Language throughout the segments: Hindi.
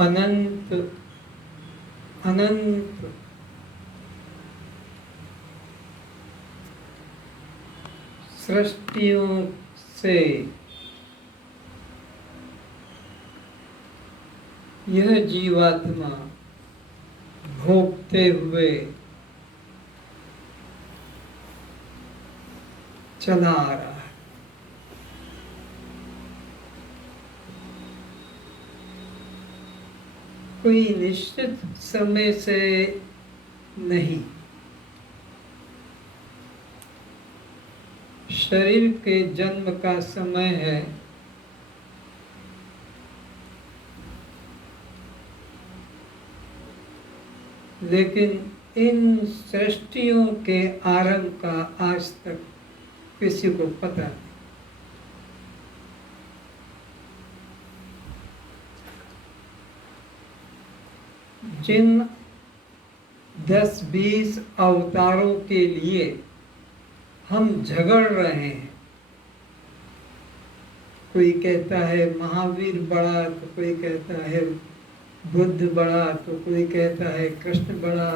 अनंत अनंत सृष्टियों से यह जीवात्मा भोगते हुए चला आ रहा है। कोई निश्चित समय से नहीं। शरीर के जन्म का समय है, लेकिन इन सृष्टियों के आरंभ का आज तक किसी को पता नहीं। जिन 10-20 अवतारों के लिए हम झगड़ रहे हैं, कोई कहता है महावीर बड़ा, तो कोई कहता है बुद्ध बड़ा, तो कोई कहता है कृष्ण बड़ा,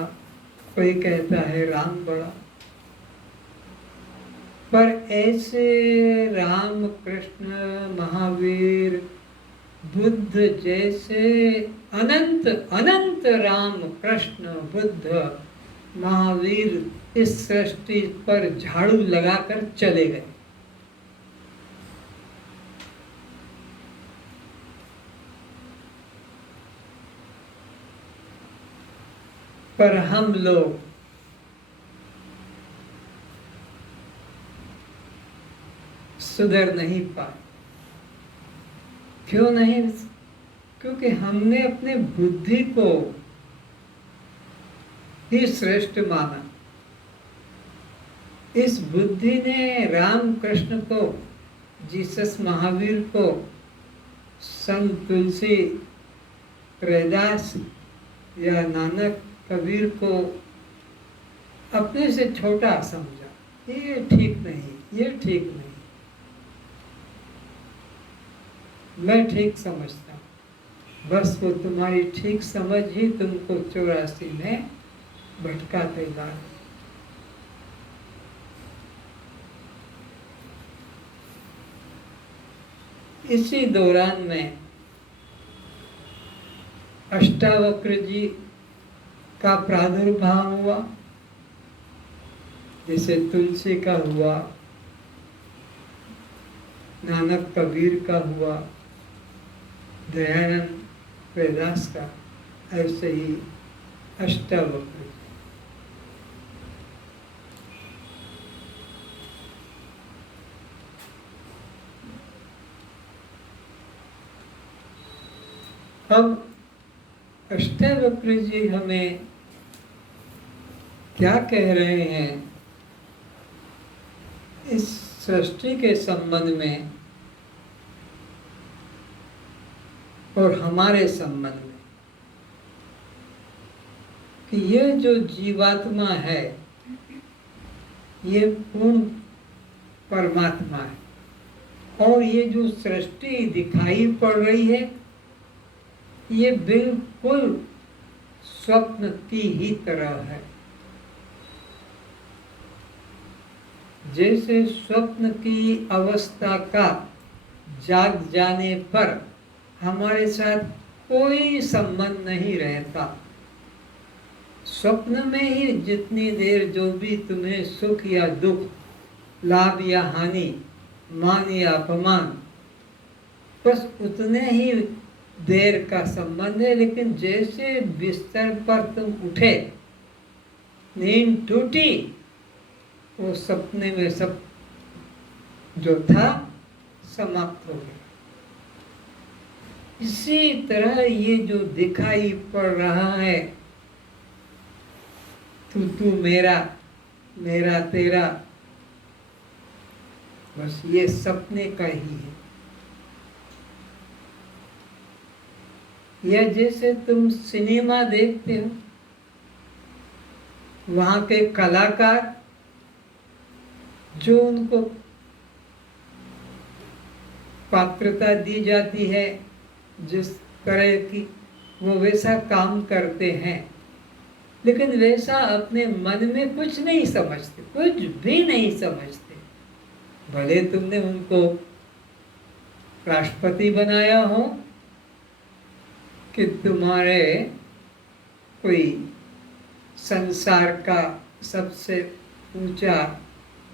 कोई कहता है राम बड़ा। पर ऐसे राम, कृष्ण, महावीर, बुद्ध जैसे अनंत अनंत राम, कृष्ण, बुद्ध, महावीर इस सृष्टि पर झाड़ू लगाकर चले गए। पर हम लोग सुधर नहीं पाए। क्यों नहीं? क्योंकि हमने अपने बुद्धि को ही श्रेष्ठ माना। इस बुद्धि ने राम कृष्ण को, जीसस महावीर को, संत तुलसी, रैदास या नानक, कबीर को अपने से छोटा समझा। ये ठीक नहीं, ये ठीक नहीं, मैं ठीक समझता हूँ। बस वो तुम्हारी ठीक समझ ही तुमको 84 में भटकाते ला। इसी दौरान में अष्टावक्र जी का प्रादुर्भाव हुआ, जैसे तुलसी का हुआ, नानक कबीर का हुआ, दयानंद रैदास का, ऐसे ही अष्टावक्र। अब अष्टावक्र जी हमें क्या कह रहे हैं इस सृष्टि के संबंध में और हमारे संबंध में, कि यह जो जीवात्मा है ये पूर्ण परमात्मा है, और ये जो सृष्टि दिखाई पड़ रही है ये बिल्कुल स्वप्न की ही तरह है। जैसे स्वप्न की अवस्था का जाग जाने पर हमारे साथ कोई संबंध नहीं रहता। स्वप्न में ही जितनी देर जो भी तुम्हें सुख या दुख, लाभ या हानि, मान या अपमान, बस उतने ही देर का संबंध है। लेकिन जैसे बिस्तर पर तुम उठे, नींद टूटी, वो सपने में सब जो था समाप्त हो गया। इसी तरह ये जो दिखाई पड़ रहा है, तू मेरा, मेरा तेरा, बस ये सपने का ही है। या जैसे तुम सिनेमा देखते हो, वहां के कलाकार जो उनको पात्रता दी जाती है जिस तरह की, वो वैसा काम करते हैं, लेकिन वैसा अपने मन में कुछ नहीं समझते, कुछ भी नहीं समझते। भले तुमने उनको राष्ट्रपति बनाया हो कि तुम्हारे कोई संसार का सबसे ऊंचा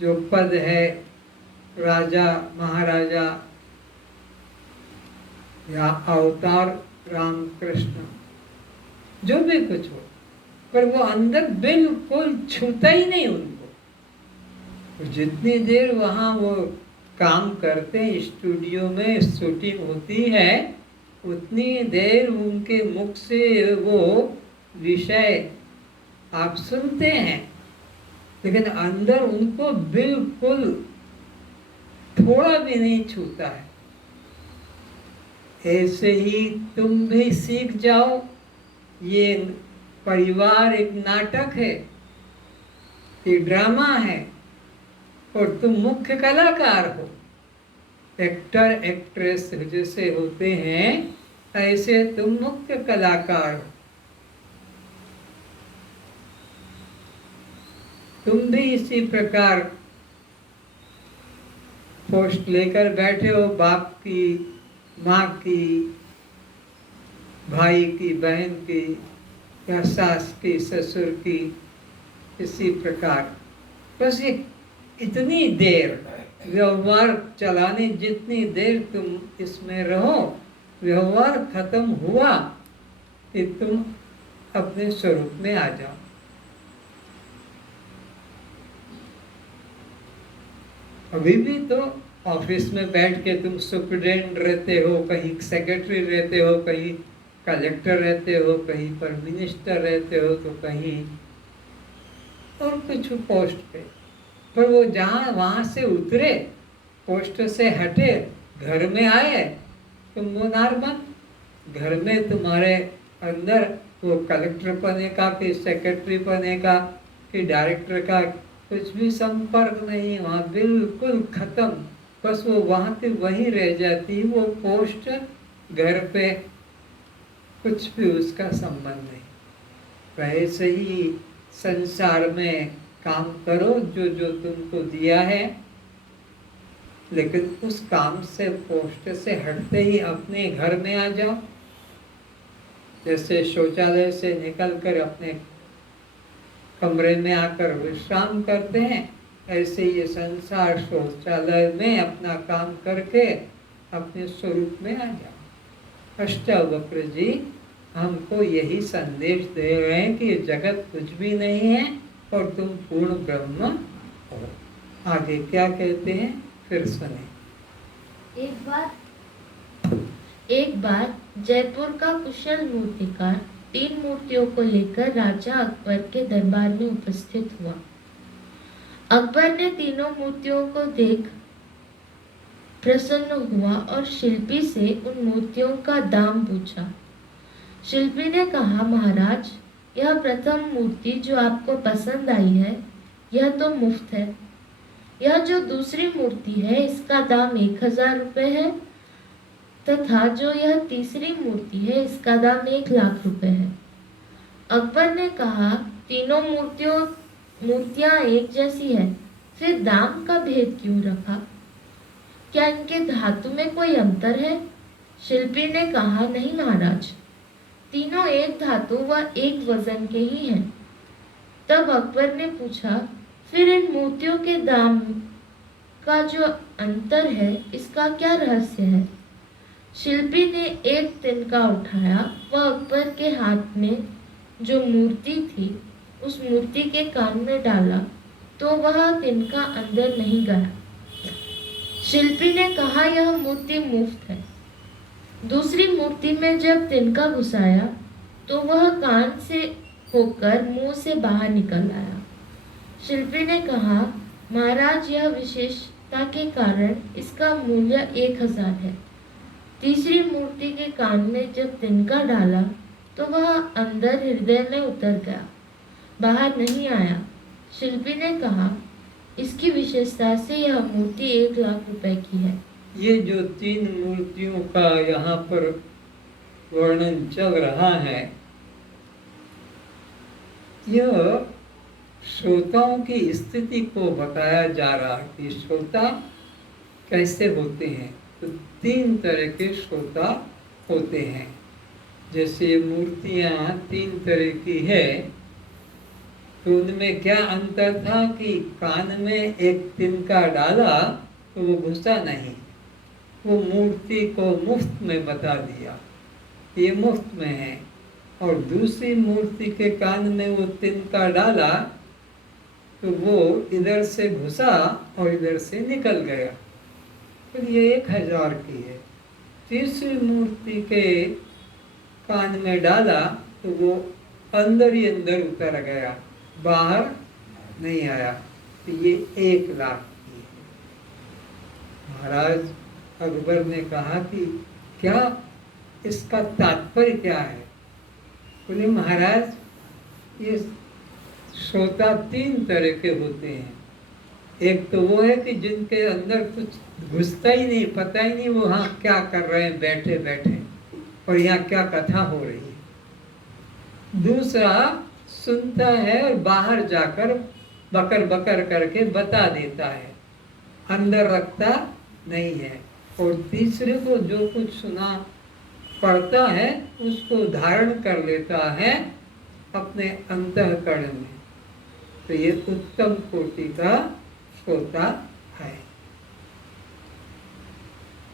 जो पद है, राजा महाराजा या अवतार रामकृष्ण, जो भी कुछ हो, पर वो अंदर बिल्कुल छूता ही नहीं उनको। जितनी देर वहाँ वो काम करते हैं, स्टूडियो में शूटिंग होती है, उतनी देर उनके मुख से वो विषय आप सुनते हैं, लेकिन अंदर उनको बिल्कुल थोड़ा भी नहीं छूता है। ऐसे ही तुम भी सीख जाओ। ये परिवार एक नाटक है, ये ड्रामा है, और तुम मुख्य कलाकार हो। एक्टर एक्ट्रेस जैसे होते हैं, ऐसे तुम मुख्य कलाकार हो। तुम भी इसी प्रकार पोस्ट लेकर बैठे हो, बाप की, माँ की, भाई की, बहन की, या सास की, ससुर की, इसी प्रकार। बस ये इतनी देर व्यवहार चलाने, जितनी देर तुम इसमें रहो, व्यवहार खत्म हुआ कि तुम अपने स्वरूप में आ जाओ। अभी भी तो ऑफिस में बैठ के तुम सुप्रिटेंडेंट रहते हो, कहीं सेक्रेटरी रहते हो, कहीं कलेक्टर रहते हो, कहीं पर मिनिस्टर रहते हो, तो कहीं और कुछ पोस्ट पे। पर वो जहाँ वहाँ से उतरे, पोस्ट से हटे, घर में आए, तुम वो नॉर्मल, घर में तुम्हारे अंदर वो कलेक्टर बने का, कि सेक्रेटरी बने का, कि डायरेक्टर का कुछ भी संपर्क नहीं, वहाँ बिल्कुल खत्म। बस वो वहाँ पे वहीं रह जाती, वो पोस्ट, घर पे कुछ भी उसका संबंध नहीं। वैसे ही संसार में काम करो जो जो तुमको दिया है, लेकिन उस काम से, पोस्ट से हटते ही अपने घर में आ जाओ। जैसे शौचालय से निकलकर अपने कमरे में आकर विश्राम करते हैं, ऐसे ये संसार शौचालय में अपना काम करके अपने स्वरूप में आ जाओ। अष्टावक्र जी हमको यही संदेश दे रहे हैं कि जगत कुछ भी नहीं है और तुम पूर्ण ब्रह्म हो। आगे क्या कहते हैं फिर सुने। एक बार जयपुर का कुशल मूर्तिकार 3 मूर्तियों को लेकर राजा अकबर के दरबार में उपस्थित हुआ। अकबर ने तीनों मूर्तियों को देख प्रसन्न हुआ और शिल्पी से उन मूर्तियों का दाम पूछा। शिल्पी ने कहा, महाराज, यह प्रथम मूर्ति जो आपको पसंद आई है, यह तो मुफ्त है। यह जो दूसरी मूर्ति है, इसका दाम 1000 रुपये है, तथा जो यह तीसरी मूर्ति है, इसका दाम 1 लाख रुपए है। अकबर ने कहा, तीनों मूर्तियां एक जैसी है, फिर दाम का भेद क्यों रखा? क्या इनके धातु में कोई अंतर है? शिल्पी ने कहा, नहीं महाराज, तीनों एक धातु व एक वजन के ही हैं। तब अकबर ने पूछा, फिर इन मूर्तियों के दाम का जो अंतर है, इसका क्या रहस्य है? शिल्पी ने एक तिनका उठाया व अकबर के हाथ में जो मूर्ति थी, उस मूर्ति के कान में डाला, तो वह तिनका अंदर नहीं गया। शिल्पी ने कहा, यह मूर्ति मुफ्त है। दूसरी मूर्ति में जब तिनका घुसाया, तो वह कान से होकर मुंह से बाहर निकल आया। शिल्पी ने कहा, महाराज, यह विशेषता के कारण इसका मूल्य 1000 है। तीसरी मूर्ति के कान में जब तिनका डाला, तो वह अंदर हृदय में उतर गया, बाहर नहीं आया। शिल्पी ने कहा, इसकी विशेषता से यह मूर्ति 1 लाख रुपए की है। ये जो 3 मूर्तियों का यहाँ पर वर्णन चल रहा है, यह श्रोताओं की स्थिति को बताया जा रहा है कि श्रोता कैसे होते हैं। तो 3 तरह के श्रोता होते हैं। जैसे मूर्तियाँ 3 तरह की है, तो उनमें क्या अंतर था कि कान में एक तिनका डाला तो वो घुसा नहीं, वो मूर्ति को मुफ्त में बता दिया, ये मुफ्त में है। और दूसरी मूर्ति के कान में वो तिनका डाला तो वो इधर से घुसा और इधर से निकल गया, फिर ये 1000 की है। तीसरी मूर्ति के कान में डाला तो वो अंदर ही अंदर उतर गया, बाहर नहीं आया, तो ये 1 लाख की है। महाराज अकबर ने कहा कि क्या इसका तात्पर्य क्या है? बोले महाराज ये श्रोता 3 तरह के होते हैं। एक तो वो है कि जिनके अंदर कुछ घुसता ही नहीं, पता ही नहीं वो हाँ क्या कर रहे हैं बैठे बैठे, और यहाँ क्या कथा हो रही है। दूसरा सुनता है और बाहर जाकर बकर बकर करके बता देता है, अंदर रखता नहीं है। और तीसरे को जो कुछ सुना पढ़ता है उसको धारण कर लेता है अपने अंतःकरण में। तो ये उत्तम कोटि का श्रोता है।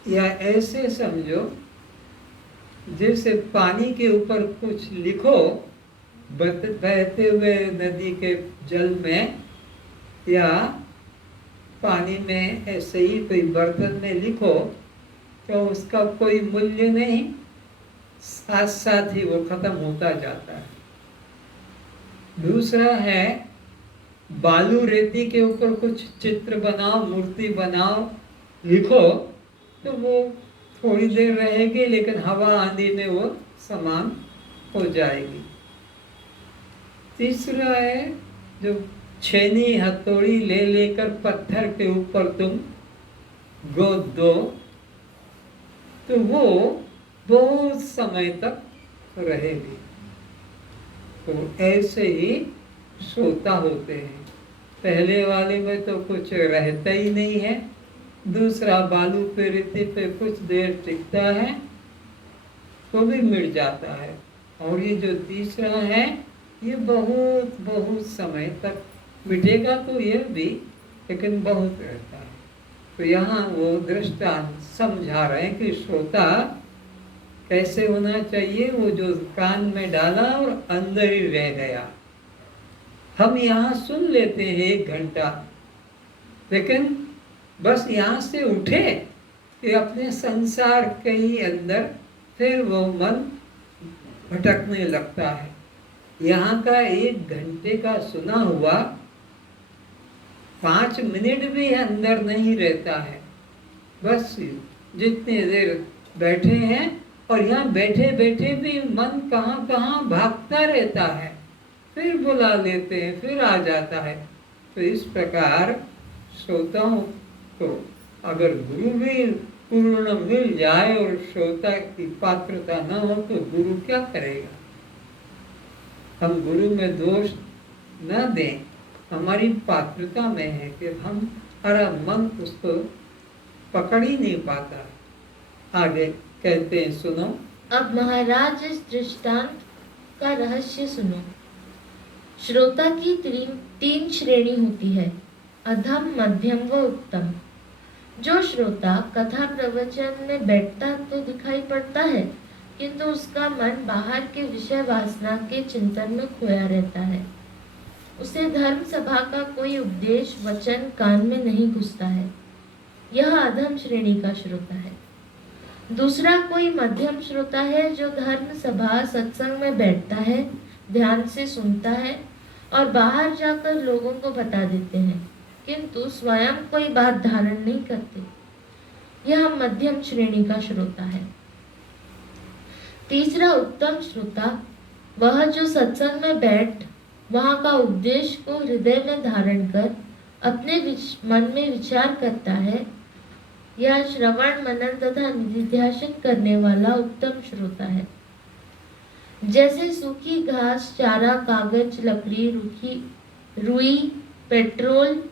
या ऐसे समझो जैसे पानी के ऊपर कुछ लिखो, बहते हुए नदी के जल में या पानी में ऐसे ही कोई बर्तन में लिखो तो उसका कोई मूल्य नहीं, साथ साथ ही वो खत्म होता जाता है। दूसरा है बालू रेती के ऊपर कुछ चित्र बनाओ, मूर्ति बनाओ, लिखो तो वो थोड़ी देर रहेगी, लेकिन हवा आंधी में वो समान हो जाएगी। तीसरा है जो छेनी हथौड़ी ले लेकर पत्थर के ऊपर तुम गोद दो तो वो बहुत समय तक रहेगी। तो ऐसे ही श्रोता होते हैं। पहले वाले में तो कुछ रहता ही नहीं है, दूसरा बालू पे रेती पे कुछ देर टिकता है तो भी मिट जाता है, और ये जो तीसरा है ये बहुत बहुत समय तक मिटेगा, तो ये भी लेकिन बहुत रहता है। तो यहाँ वो दृष्टांत समझा रहे हैं कि श्रोता कैसे होना चाहिए, वो जो कान में डाला और अंदर ही रह गया। हम यहाँ सुन लेते हैं 1 घंटा, लेकिन बस यहाँ से उठे कि अपने संसार के ही अंदर फिर वो मन भटकने लगता है। यहाँ का 1 घंटे का सुना हुआ 5 मिनट भी अंदर नहीं रहता है। बस जितनी देर बैठे हैं, और यहाँ बैठे बैठे भी मन कहाँ कहाँ भागता रहता है, फिर बुला लेते हैं, फिर आ जाता है। तो इस प्रकार श्रोताओं को अगर गुरु भी पूर्ण मिल जाए और श्रोता की पात्रता न हो तो गुरु क्या करेगा? हम गुरु में दोष न दें, हमारी पात्रता में है कि हमारा मन उसको पकड़ ही नहीं पाता। आगे कहते हैं, सुनो। अब महाराज इस दृष्टांत का रहस्य सुनो। श्रोता की 3 श्रेणी होती है, अधम, मध्यम व उत्तम। जो श्रोता कथा प्रवचन में बैठता तो दिखाई पड़ता है, किंतु उसका मन बाहर के विषय वासना के चिंतन में खोया रहता है। उसे धर्म सभा का कोई उपदेश वचन कान में नहीं घुसता है, यह अधम श्रेणी का श्रोता है। दूसरा कोई मध्यम श्रोता है जो धर्म सभा सत्संग में बैठता है, ध्यान से सुनता है और बाहर जाकर लोगों को बता देते हैं, किंतु स्वयं कोई बात धारण नहीं करते। यह मध्यम श्रेणी का श्रोता है। तीसरा उत्तम श्रोता वह जो सत्संग में बैठ वहाँ का उपदेश को हृदय में धारण कर अपने मन में विचार करता है। यह श्रवण मनन तथा निधिध्यासन करने वाला उत्तम श्रोता है। जैसे सूखी घास, चारा, कागज, लकड़ी, रुई, पेट्रोल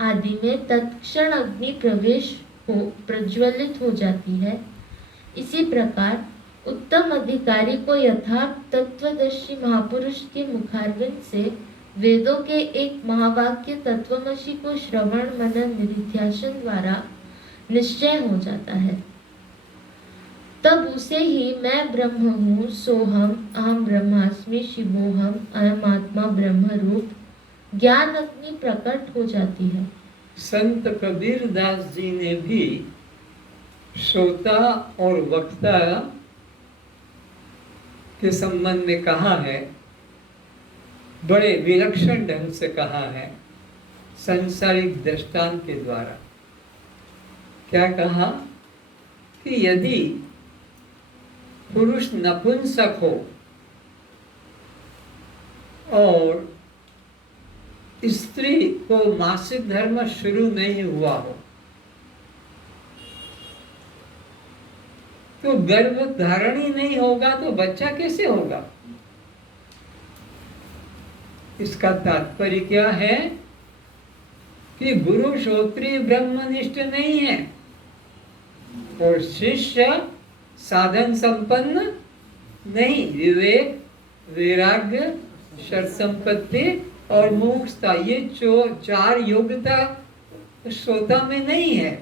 आदि में तत्क्षण अग्नि प्रवेश हो प्रज्वलित हो जाती है, इसी प्रकार उत्तम अधिकारी को यथार्थ तत्वदर्शी महापुरुष के मुखारविंद से वेदों के एक महावाक्य तत्वमसि को श्रवण मनन निधिध्यासन द्वारा निश्चय हो जाता है। तब उसे ही मैं ब्रह्म हूँ, सोहम, अहम ब्रह्मास्मि, शिवोहम, अयम आत्मा ब्रह्म रूप ज्ञान अग्नि प्रकट हो जाती है। संत कबीर दास जी ने भी श्रोता और वक्ता के संबंध में कहा है, बड़े विलक्षण ढंग से कहा है, सांसारिक दृष्टांत के द्वारा। क्या कहा कि यदि पुरुष नपुंसक हो और स्त्री को मासिक धर्म शुरू नहीं हुआ हो, तो गर्भ धारण ही नहीं होगा तो बच्चा कैसे होगा? इसका तात्पर्य क्या है कि गुरु श्रोत्रिय ब्रह्मनिष्ठ नहीं है और शिष्य साधन संपन्न नहीं। विवेक, वैराग्य, षट संपत्ति और मोक्षता, ये चार योग्यता श्रोता में नहीं है।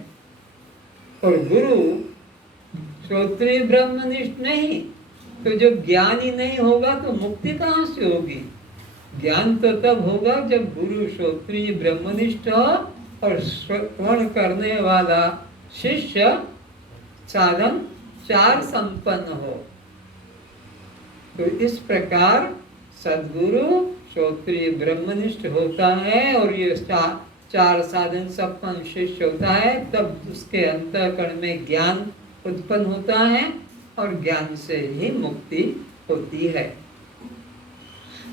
और गुरु श्रोत्रिय ब्रह्मनिष्ठ नहीं, तो जब ज्ञान ही नहीं होगा तो मुक्ति कहाँ से होगी? ज्ञान तो तब होगा जब गुरु श्रोत्रिय ब्रह्मनिष्ठ हो और श्रवण करने वाला शिष्य साधन चार संपन्न हो। तो इस प्रकार सद्गुरु श्रोत्रिय ब्रह्मनिष्ठ होता है और ये चार साधन संपन्न शिष्य होता है, तब उसके अंतःकरण में ज्ञान उत्पन्न होता है और ज्ञान से ही मुक्ति होती है,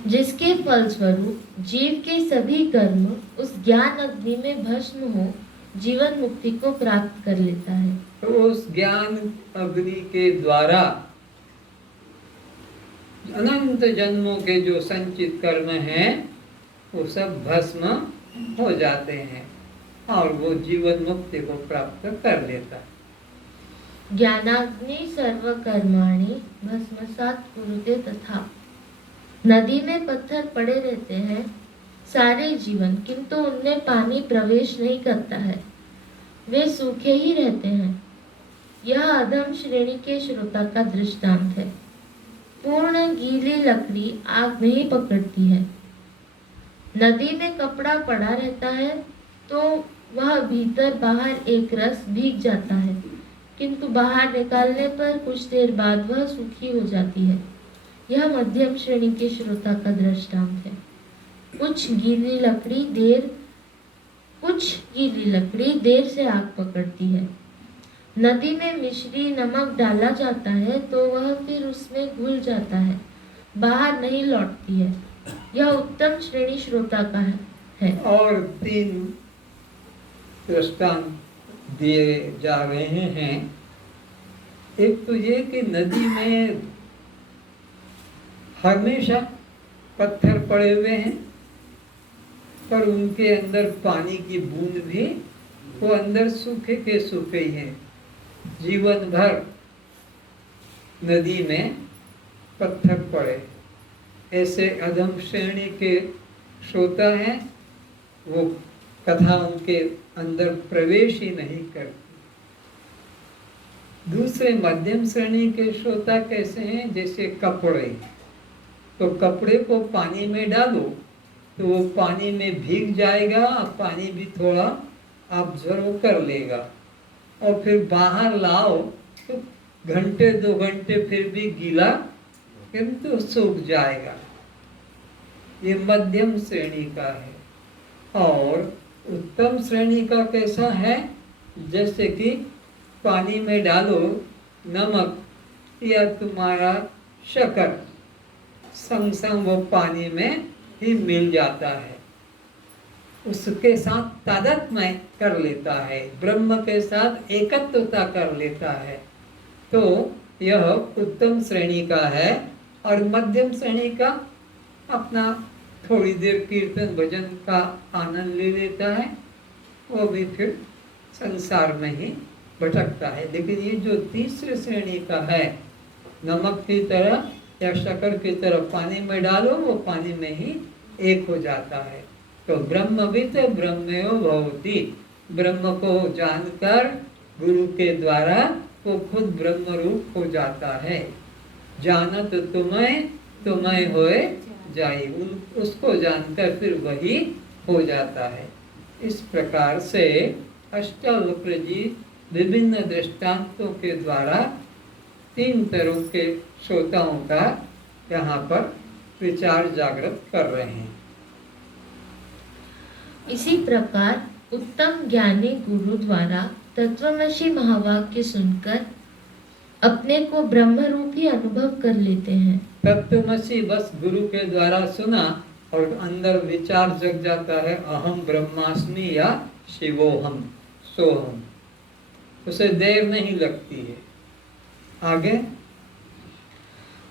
जिसके फलस्वरूप जीव के सभी कर्म उस ज्ञान अग्नि में भस्म हो जीवन मुक्ति को प्राप्त कर लेता है। तो उस ज्ञान अग्नि के द्वारा अनंत जन्मों के जो संचित कर्म हैं वो सब भस्म हो जाते हैं और वो जीवन मुक्ति को प्राप्त कर लेता है। ज्ञानाग्नि सर्व कर्माणि भस्मसात् कुरुते तथा। नदी में पत्थर पड़े रहते हैं सारे जीवन, किंतु उनमें पानी प्रवेश नहीं करता है, वे सूखे ही रहते हैं। यह अधम श्रेणी के श्रोता का दृष्टांत है। पूर्ण गीली लकड़ी आग नहीं पकड़ती है। नदी में कपड़ा पड़ा रहता है तो वह भीतर बाहर एक रस भीग जाता है, किंतु बाहर निकालने पर कुछ देर बाद वह सूखी हो जाती है। यह मध्यम श्रेणी के श्रोता का दृष्टांत है। कुछ गीली लकड़ी देर से आग पकड़ती है। नदी में मिश्री नमक डाला जाता है तो वह फिर उसमें घुल जाता है, बाहर नहीं लौटती है। यह उत्तम श्रेणी श्रोता का है। और 3 दृष्टांत दिए जा रहे हैं। एक तो ये कि नदी में हमेशा पत्थर पड़े हुए हैं पर उनके अंदर पानी की बूंद भी वो अंदर सूखे के सूखे ही हैं। जीवन भर नदी में पत्थर पड़े, ऐसे अधम श्रेणी के श्रोता हैं, वो कथा उनके अंदर प्रवेश ही नहीं करती। दूसरे मध्यम श्रेणी के श्रोता कैसे हैं? जैसे कपड़े, तो कपड़े को पानी में डालो तो वो पानी में भीग जाएगा, पानी भी थोड़ा ऑब्जर्व कर लेगा, और फिर बाहर लाओ तो घंटे 2 घंटे फिर भी गीला किंतु सूख जाएगा। ये मध्यम श्रेणी का है। और उत्तम श्रेणी का कैसा है? जैसे कि पानी में डालो नमक या तुम्हारा शक्कर, संग संग वो पानी में ही मिल जाता है, उसके साथ तादात्म्य कर लेता है, ब्रह्म के साथ एकत्वता कर लेता है। तो यह उत्तम श्रेणी का है और मध्यम श्रेणी का अपना थोड़ी देर कीर्तन भजन का आनंद ले लेता है, वो भी फिर संसार में ही भटकता है। लेकिन ये जो तीसरे श्रेणी का है, नमक की तरह या शक्कर की तरह पानी में डालो, वो पानी में ही एक हो जाता है। तो ब्रह्मविद ब्रह्मयो भवति, ब्रह्म को जानकर गुरु के द्वारा वो खुद ब्रह्म रूप हो जाता है। जानत तुम्हें तुम्हें होए जाई, उसको जानकर फिर वही हो जाता है। इस प्रकार से अष्टावक्र जी विभिन्न दृष्टांतों के द्वारा तीन तरह के श्रोताओं का यहाँ पर विचार जागृत कर रहे हैं। इसी प्रकार उत्तम ज्ञानी गुरु द्वारा तत्वमसि महावाक्य सुनकर अपने को ब्रह्म रूप ही अनुभव कर लेते हैं। तत्वमसि बस गुरु के द्वारा सुना और अंदर विचार जग जाता है, अहम ब्रह्मास्मि या शिवोहम सोहम, उसे देर नहीं लगती है। आगे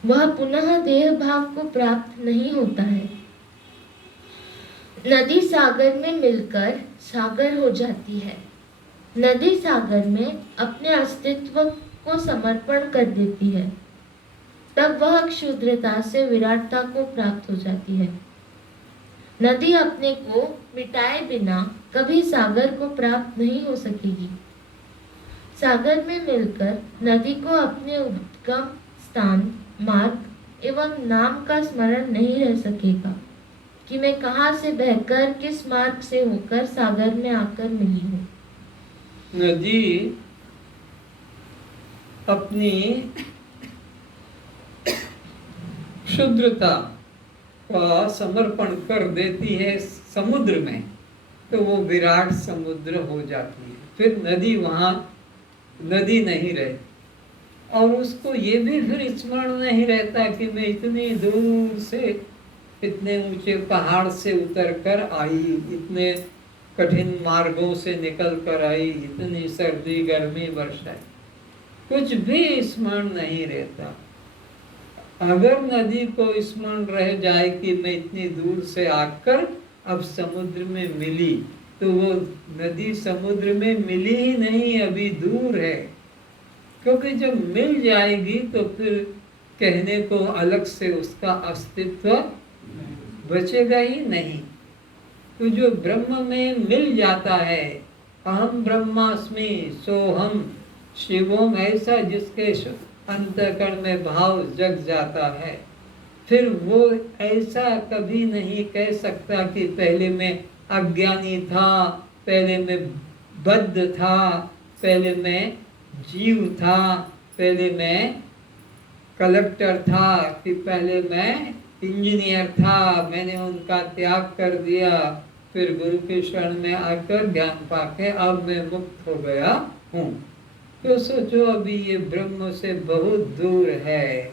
वह पुनः देह भाव को प्राप्त नहीं होता है। नदी सागर में मिलकर सागर हो जाती है। नदी सागर में अपने अस्तित्व को समर्पण कर देती है, तब वह क्षुद्रता से विराटता को प्राप्त हो जाती है। नदी अपने को मिटाए बिना कभी सागर को प्राप्त नहीं हो सकेगी। सागर में मिलकर नदी को अपने उद्गम स्थान, मार्ग एवं नाम का स्मरण नहीं रह सकेगा कि मैं कहाँ से बहकर किस मार्ग से होकर सागर में आकर मिली हूँ। नदी अपनी क्षुद्रता का समर्पण कर देती है समुद्र में, तो वो विराट समुद्र हो जाती है। फिर नदी वहाँ नदी नहीं रहे, और उसको ये भी फिर स्मरण नहीं रहता कि मैं इतनी दूर से, इतने ऊंचे पहाड़ से उतर कर आई, इतने कठिन मार्गों से निकल कर आई, इतनी सर्दी गर्मी वर्षा, कुछ भी स्मरण नहीं रहता। अगर नदी को स्मरण रह जाए कि मैं इतनी दूर से आकर अब समुद्र में मिली, तो वो नदी समुद्र में मिली ही नहीं, अभी दूर है। क्योंकि जब मिल जाएगी तो फिर कहने को अलग से उसका अस्तित्व बचेगा ही नहीं। तो जो ब्रह्म में मिल जाता है, अहम ब्रह्मास्मि सोहम शिवोम, ऐसा जिसके अंतःकरण में भाव जग जाता है, फिर वो ऐसा कभी नहीं कह सकता कि पहले मैं अज्ञानी था, पहले मैं बद्ध था, पहले मैं जीव था, पहले मैं कलेक्टर था, कि पहले मैं इंजीनियर था, मैंने उनका त्याग कर दिया, फिर गुरु के शरण में आकर ज्ञान पाके अब मैं मुक्त हो गया हूँ। तो सोचो अभी ये ब्रह्म से बहुत दूर है,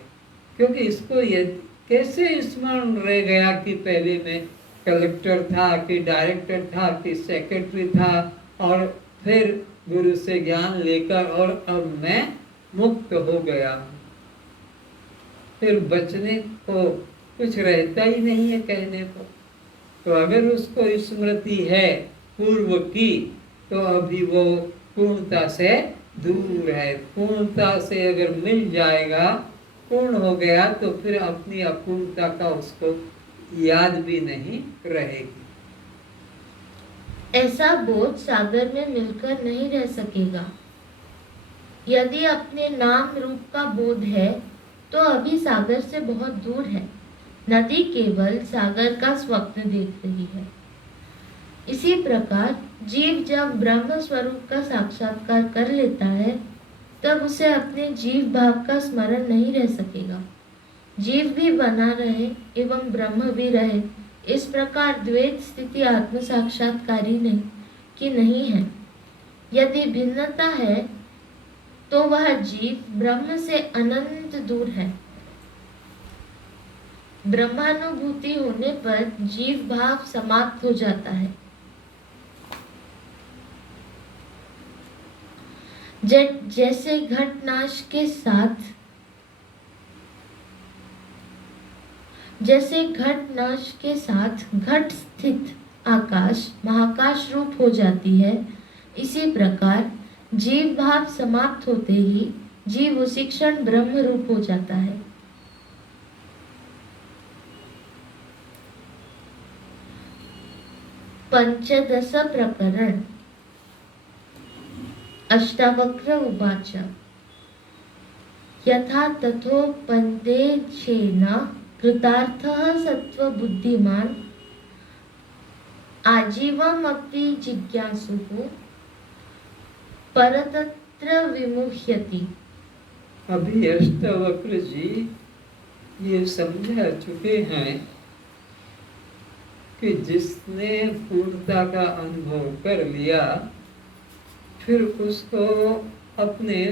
क्योंकि इसको ये कैसे स्मरण रह गया कि पहले मैं कलेक्टर था, कि डायरेक्टर था, कि सेक्रेटरी था, और फिर गुरु से ज्ञान लेकर और अब मैं मुक्त हो गया। फिर बचने को कुछ रहता ही नहीं है कहने को। तो अगर उसको स्मृति है पूर्व की, तो अभी वो पूर्णता से दूर है। पूर्णता से अगर मिल जाएगा, पूर्ण हो गया, तो फिर अपनी अपूर्णता का उसको याद भी नहीं रहेगी। ऐसा बोध सागर में मिलकर नहीं रह सकेगा। यदि अपने नाम रूप का बोध है तो अभी सागर से बहुत दूर है। नदी केवल सागर का स्वप्न देख रही है। इसी प्रकार जीव जब ब्रह्म स्वरूप का साक्षात्कार कर लेता है, तब उसे अपने जीव भाव का स्मरण नहीं रह सकेगा। जीव भी बना रहे एवं ब्रह्म भी रहे, इस प्रकार द्वैत स्थिति आत्म साक्षात्कारी नहीं कि नहीं है। यदि भिन्नता है तो वह जीव ब्रह्म से अनंत दूर है। ब्रह्मानुभूति होने पर जीव भाव समाप्त हो जाता है। जैसे घटनाश के साथ जैसे घट नाश के साथ घट स्थित आकाश महाकाश रूप हो जाती है, इसी प्रकार जीव भाव समाप्त होते ही जीव उसी क्षण ब्रह्म रूप हो जाता है। पंचदश प्रकरण। अष्टावक्र उवाच यथा तथोपदेशेन कृतार्थः सत्त्वबुद्धिमान् आजीवमपि जिज्ञासुः परतत्र विमुह्यति। अभी अष्टावक्र जी ये समझा चुके हैं कि जिसने पूर्णता का अनुभव कर लिया फिर उसको अपने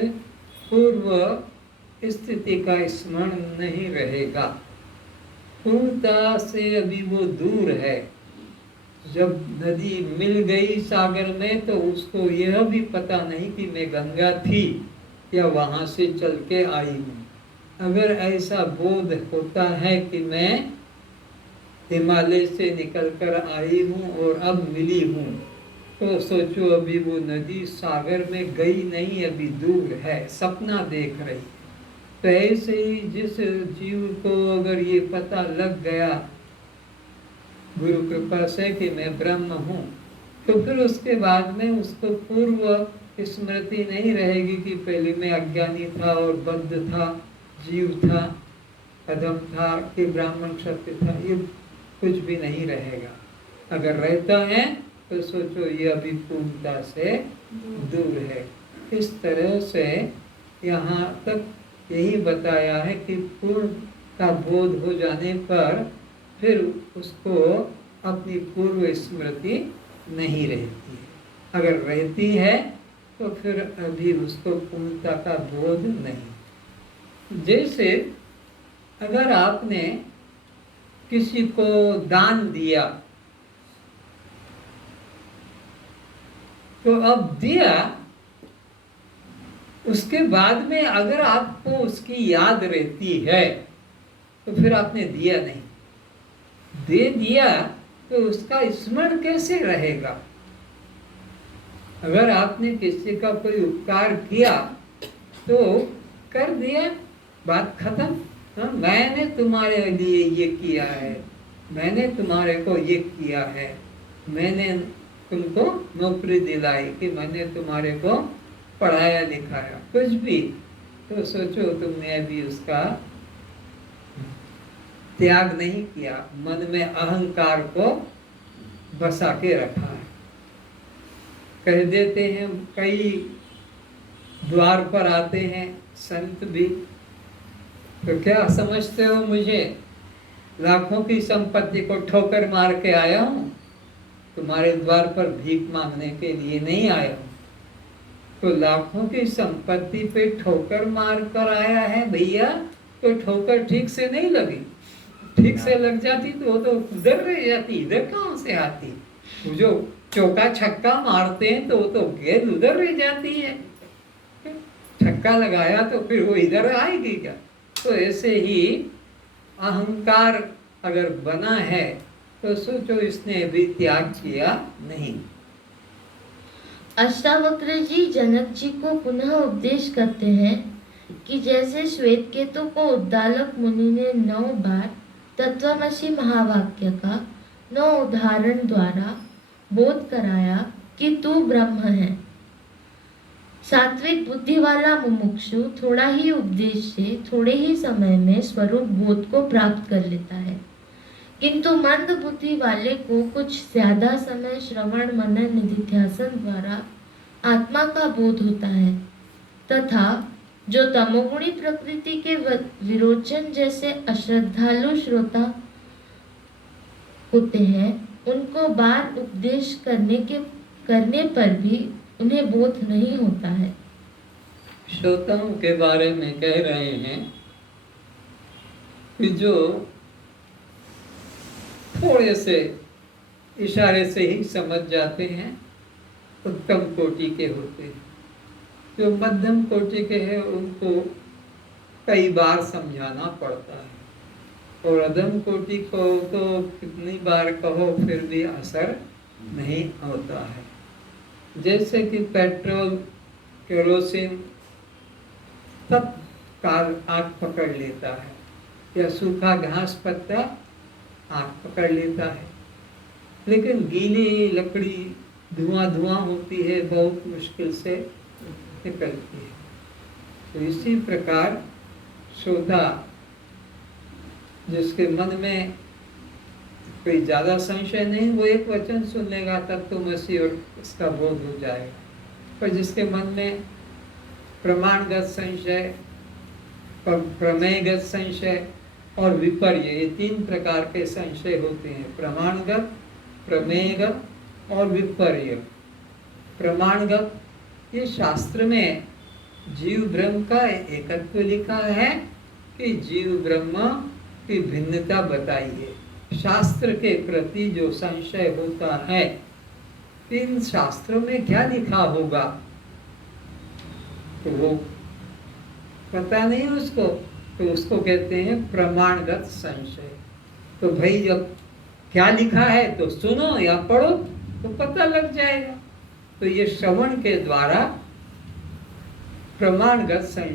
पूर्व स्थिति का स्मरण नहीं रहेगा। पूर्णता से अभी वो दूर है। जब नदी मिल गई सागर में तो उसको यह भी पता नहीं कि मैं गंगा थी या वहाँ से चल के आई हूँ। अगर ऐसा बोध होता है कि मैं हिमालय से निकल कर आई हूँ और अब मिली हूँ, तो सोचो अभी वो नदी सागर में गई नहीं, अभी दूर है, सपना देख रही। तो ऐसे ही जिस जीव को अगर ये पता लग गया गुरु कृपा से कि मैं ब्रह्म हूँ, तो फिर उसके बाद में उसको पूर्व स्मृति नहीं रहेगी कि पहले मैं अज्ञानी था और बद्ध था, जीव था, अधम था कि ब्राह्मण क्षत्रिय था, ये कुछ भी नहीं रहेगा। अगर रहता है तो सोचो ये अभी पूर्णता से दूर है। इस तरह से यहाँ तक यही बताया है कि पूर्ण का बोध हो जाने पर फिर उसको अपनी पूर्व स्मृति नहीं रहती है। अगर रहती है तो फिर अभी उसको पूर्णता का बोध नहीं। जैसे अगर आपने किसी को दान दिया तो अब दिया, उसके बाद में अगर आपको उसकी याद रहती है तो फिर आपने दिया नहीं। दे दिया तो उसका स्मरण कैसे रहेगा? अगर आपने किसी का कोई उपकार किया तो कर दिया, बात खत्म। हाँ, मैंने तुम्हारे लिए ये किया है, मैंने तुम्हारे को ये किया है, मैंने तुमको नौकरी दिलाई, कि मैंने तुम्हारे को पढ़ाया लिखाया, कुछ भी, तो सोचो तुमने अभी उसका त्याग नहीं किया, मन में अहंकार को बसा के रखा है। कह देते हैं, कई द्वार पर आते हैं संत भी, तो क्या समझते हो मुझे लाखों की संपत्ति को ठोकर मार के आया हूँ? तुम्हारे द्वार पर भीख मांगने के लिए नहीं आया हूँ। तो लाखों की संपत्ति पे ठोकर मार कर आया है भैया, तो ठोकर ठीक से नहीं लगी। ठीक से लग जाती तो वो तो उधर रह जाती, इधर कहाँ से आती? जो चौका छक्का मारते हैं तो वो तो गेंद उधर रह जाती है, छक्का लगाया तो फिर वो इधर आएगी क्या? तो ऐसे ही अहंकार अगर बना है तो सोचो इसने अभी त्याग किया नहीं। अष्टावक्र जी जनक जी को पुनः उपदेश करते हैं कि जैसे श्वेतकेतु को उद्दालक मुनि ने 9 बार तत्वमसि महावाक्य का 9 उदाहरण द्वारा बोध कराया कि तू ब्रह्म है। सात्विक बुद्धि वाला मुमुक्षु थोड़ा ही उपदेश से थोड़े ही समय में स्वरूप बोध को प्राप्त कर लेता है, किंतु मंद बुद्धि वाले को कुछ ज्यादा समय श्रवण मनन निधिध्यासन द्वारा आत्मा का बोध होता है, तथा जो तमोगुणी प्रकृति के विरोचन जैसे अश्रद्धालु श्रोता होते हैं, उनको बार उपदेश करने पर भी उन्हें बोध नहीं होता है। श्रोताओं के बारे में कह रहे हैं कि जो थोड़े से इशारे से ही समझ जाते हैं उत्तम कोटि के होते हैं। जो मध्यम कोटि के हैं उनको कई बार समझाना पड़ता है। और अधम कोटि को तो कितनी बार कहो फिर भी असर नहीं होता है। जैसे कि पेट्रोल, केरोसिन तत्काल आग पकड़ लेता है, या सूखा घास पत्ता आग पकड़ लेता है, लेकिन गीली लकड़ी धुआं धुआं होती है, बहुत मुश्किल से निकलती है। तो इसी प्रकार श्रोता जिसके मन में कोई ज़्यादा संशय नहीं, वो एक वचन सुन लेगा तत्वमसि और उसका बोध हो जाएगा। पर जिसके मन में प्रमाणगत संशय, प्रमेयगत संशय और विपर्य, ये 3 प्रकार के संशय होते हैं, प्रमाणगत, प्रमेयगत और विपर्य। प्रमाणगत, ये शास्त्र में जीव ब्रह्म का एकत्व लिखा है कि जीव ब्रह्म की भिन्नता बताई है। शास्त्र के प्रति जो संशय होता है, इन शास्त्रों में क्या लिखा होगा, तो वो पता नहीं उसको, तो उसको कहते हैं प्रमाणगत संशय। तो भाई जब क्या लिखा है तो सुनो या पढ़ो तो पता लग जाएगा। तो ये श्रवण के द्वारा प्रमाणगत संशय